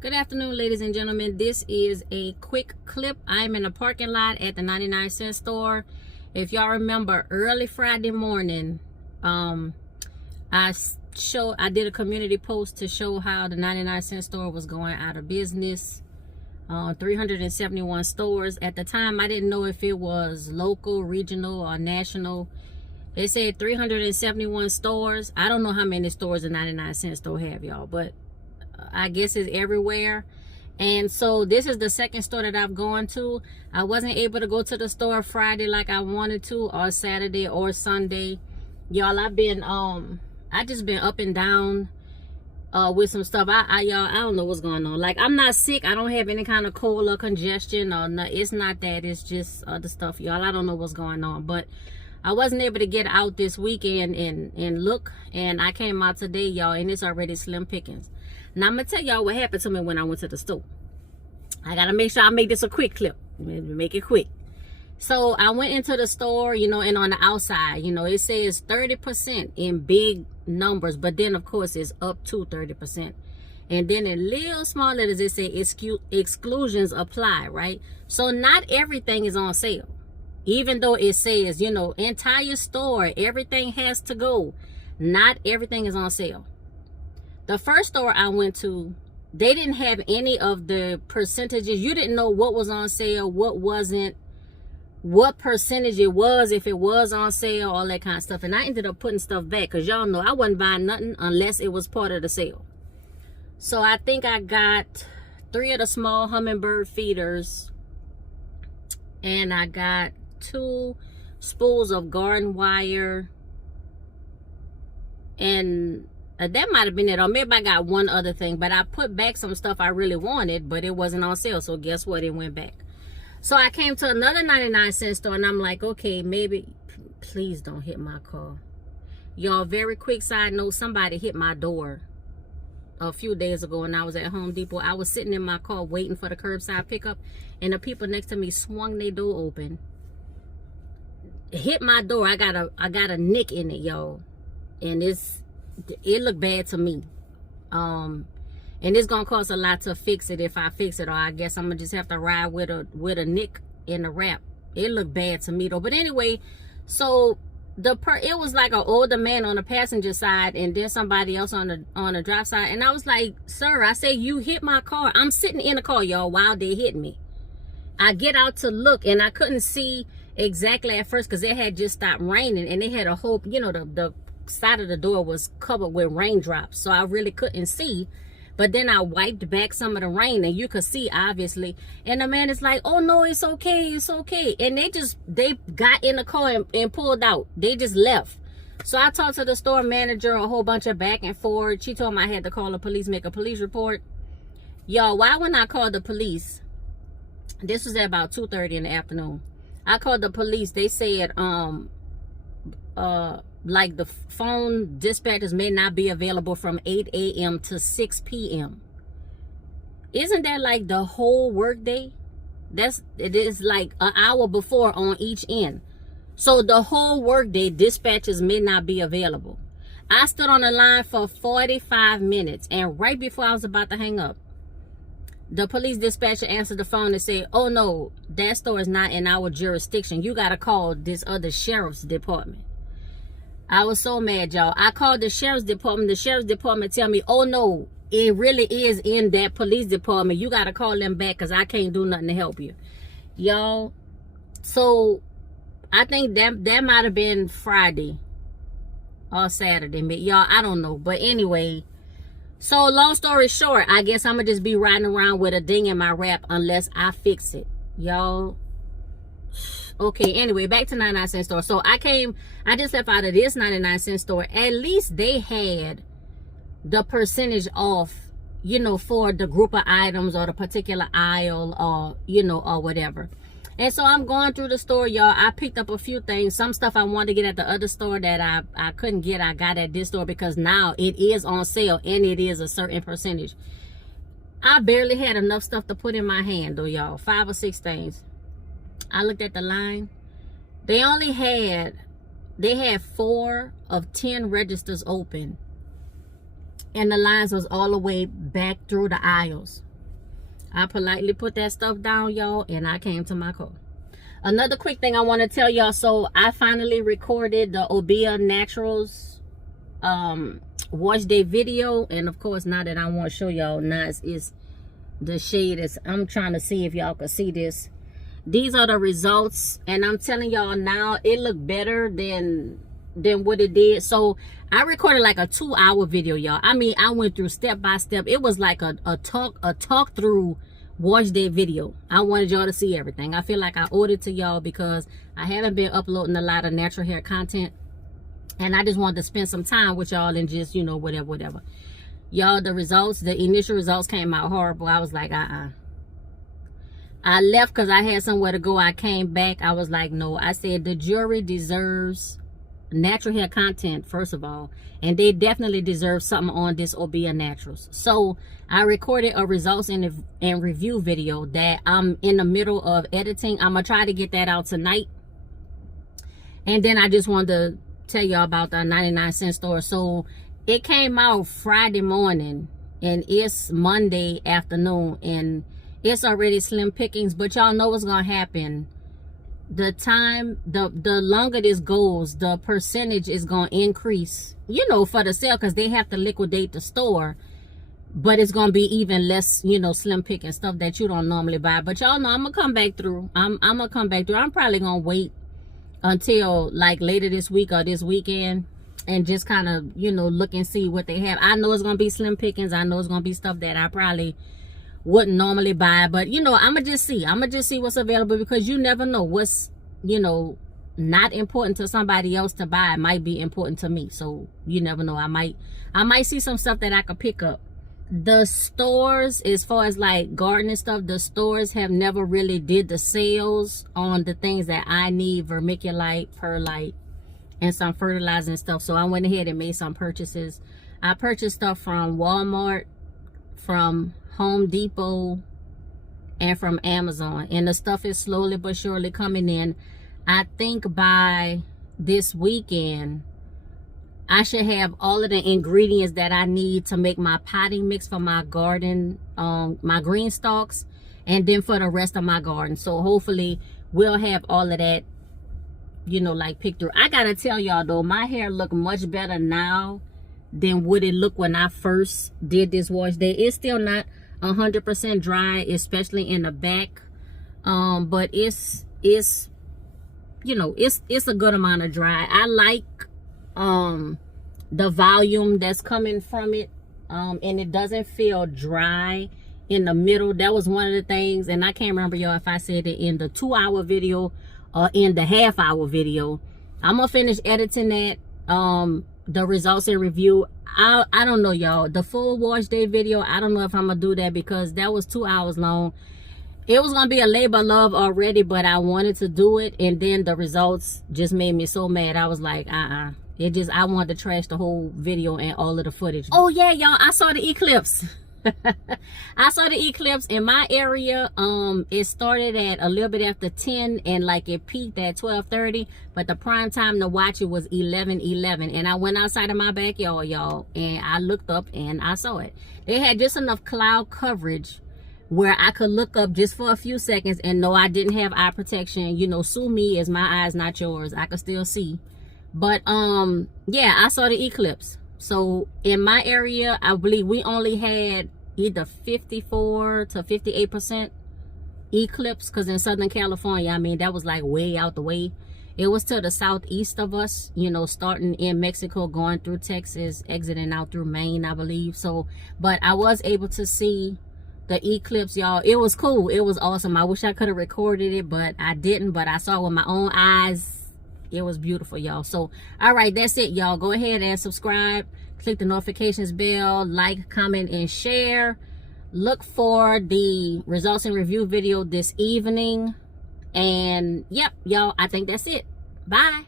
Good afternoon, ladies and gentlemen. This is a quick clip. I'm in a parking lot at the 99-cent store. If y'all remember, early Friday morning, I did a community post to show how the 99-cent store was going out of business. 371 stores. At the time, I didn't know if it was local, regional, or national. They said 371 stores. I don't know how many stores the 99-cent store have, y'all, but I guess it's everywhere. And so this is the second store that I've gone to. I wasn't able to go to the store Friday like I wanted to, or Saturday or Sunday. Y'all, I just been up and down with some stuff. Y'all, I don't know what's going on. Like, I'm not sick. I don't have any kind of cold or congestion or no, it's not that. It's just other stuff, y'all. I don't know what's going on, but I wasn't able to get out this weekend and look, and I came out today, y'all, and it's already slim pickings. Now, I'm going to tell y'all what happened to me when I went to the store. I got to make sure I make this a quick clip. Make it quick. So, I went into the store, you know, and on the outside, you know, it says 30% in big numbers. But then, of course, it's up to 30%. And then in little small letters, it says exclusions apply, right? So, not everything is on sale. Even though it says, you know, entire store, everything has to go. Not everything is on sale. The first store I went to, they didn't have any of the percentages. You didn't know what was on sale, what wasn't, what percentage it was, if it was on sale, all that kind of stuff. And I ended up putting stuff back because y'all know I wasn't buying nothing unless it was part of the sale. So I think I got 3 of the small hummingbird feeders, and I got 2 spools of garden wire, and that might have been it, or maybe I got one other thing, but I put back some stuff I really wanted, but it wasn't on sale. So guess what? It went back. So I came to another 99-cent store, and I'm like, okay, maybe, please don't hit my car. Y'all, very quick side note, somebody hit my door a few days ago, and I was at Home Depot. I was sitting in my car waiting for the curbside pickup, and the people next to me swung their door open, hit my door. I got a nick in it, y'all, and it looked bad to me. And it's gonna cost a lot to fix it if I fix it, or I guess I'm gonna just have to ride with a nick in the wrap. It looked bad to me though. But anyway, so it was like an older man on the passenger side, and then somebody else on the drive side. And I was like, sir, I say, you hit my car. I'm sitting in the car, y'all, while they hit me. I get out to look, and I couldn't see exactly at first because it had just stopped raining, and they had a whole, you know, the side of the door was covered with raindrops, so I really couldn't see. But then I wiped back some of the rain, and you could see obviously. And the man is like, oh no, it's okay, it's okay. And they got in the car and pulled out. They just left. So I talked to the store manager a whole bunch of back and forth. She told me I had to call the police, make a police report. Y'all, why when I called the police, this was at about 2:30 in the afternoon, I called the police. They said like the phone dispatchers may not be available from 8 a.m. to 6 p.m. Isn't that like the whole workday? It is like an hour before on each end. So the whole workday, dispatchers may not be available. I stood on the line for 45 minutes, and right before I was about to hang up, the police dispatcher answered the phone and said, oh no, that store is not in our jurisdiction. You got to call this other sheriff's department. I was so mad, y'all. I called the sheriff's department. The sheriff's department tell me, oh no, it really is in that police department. You got to call them back because I can't do nothing to help you. Y'all, so I think that might have been Friday or Saturday. Y'all, I don't know. But anyway, so long story short, I guess I'm going to just be riding around with a ding in my wrap unless I fix it. Y'all. Okay, anyway, back to 99-cent store. So I just left out of this 99-cent store. At least they had the percentage off, you know, for the group of items or the particular aisle, or, you know, or whatever. And so I'm going through the store, y'all. I picked up a few things. Some stuff I wanted to get at the other store that I couldn't get, I got at this store because now it is on sale and it is a certain percentage. I barely had enough stuff to put in my hand though, y'all. 5 or 6 things. I looked at the line. They had 4 of 10 registers open, and the lines was all the way back through the aisles. I politely put that stuff down, y'all, and I came to my car. Another quick thing I want to tell y'all. So I finally recorded the Obia Naturals wash day video, and of course, now that I want to show y'all, now is the shade is, I'm trying to see if y'all can see this. These are the results, and I'm telling y'all now, it looked better than what it did. So I recorded like a 2-hour video, y'all. I mean, I went through step by step. It was like a talk through wash day video. I wanted y'all to see everything. I feel like I owed it to y'all because I haven't been uploading a lot of natural hair content, and I just wanted to spend some time with y'all and just, you know, whatever. Y'all, the results, the initial results came out horrible. I was like, I left because I had somewhere to go. I came back. I was like, no. I said the jury deserves natural hair content, first of all, and they definitely deserve something on this Obia Naturals. So I recorded a results and review video that I'm in the middle of editing. I'm gonna try to get that out tonight, and then I just wanted to tell y'all about the 99-cent store. So it came out Friday morning, and it's Monday afternoon, and it's already slim pickings. But y'all know what's gonna happen. The time, the longer this goes, the percentage is gonna increase, you know, for the sale, because they have to liquidate the store. But it's gonna be even less, you know, slim picking stuff that you don't normally buy. But y'all know I'm gonna come back through. I'm gonna come back through. I'm probably gonna wait until like later this week or this weekend and just kind of, you know, look and see what they have. I know it's gonna be slim pickings. I know it's gonna be stuff that I probably wouldn't normally buy, but you know, I'm gonna just see what's available, because you never know what's, you know, not important to somebody else to buy might be important to me. So you never know, I might see some stuff that I could pick up. The stores, as far as like gardening stuff, the stores have never really did the sales on the things that I need: vermiculite, perlite, and some fertilizer and stuff. So I went ahead and made some purchases. I purchased stuff from Walmart, from Home Depot, and from Amazon, and the stuff is slowly but surely coming in. I think by this weekend I should have all of the ingredients that I need to make my potting mix for my garden, my green stalks, and then for the rest of my garden. So hopefully we'll have all of that, you know, like picked through. I gotta tell y'all though, my hair look much better now than what it looked when I first did this wash day. It's still not 100% dry, especially in the back, but it's you know, it's a good amount of dry. I like the volume that's coming from it, and it doesn't feel dry in the middle. That was one of the things, and I can't remember y'all if I said it in the 2-hour video or in the half-hour video. I'm gonna finish editing that, the results and review. I don't know, y'all, the full wash day video, I don't know if I'm gonna do that, because that was 2 hours long. It was gonna be a labor of love already, but I wanted to do it, and then the results just made me so mad. I was like, it just, I wanted to trash the whole video and all of the footage. Oh yeah, y'all, I saw the eclipse. I saw the eclipse in my area. It started at a little bit after 10, and like it peaked at 12:30, but the prime time to watch it was 11:11. And I went outside of my backyard, y'all, and I looked up and I saw it. They had just enough cloud coverage where I could look up just for a few seconds, and no, I didn't have eye protection. You know, sue me, as my eyes not yours. I could still see. But yeah, I saw the eclipse. So in my area, I believe we only had either 54 to 58% eclipse, because in Southern California, I mean, that was like way out the way. It was to the southeast of us, you know, starting in Mexico, going through Texas, exiting out through Maine, I believe. So, but I was able to see the eclipse, y'all. It was cool. It was awesome. I wish I could have recorded it, but I didn't. But I saw it with my own eyes. It was beautiful, y'all. So, all right, that's it, y'all. Go ahead and subscribe. Click the notifications bell. Like, comment, and share. Look for the results and review video this evening. And, yep, y'all, I think that's it. Bye.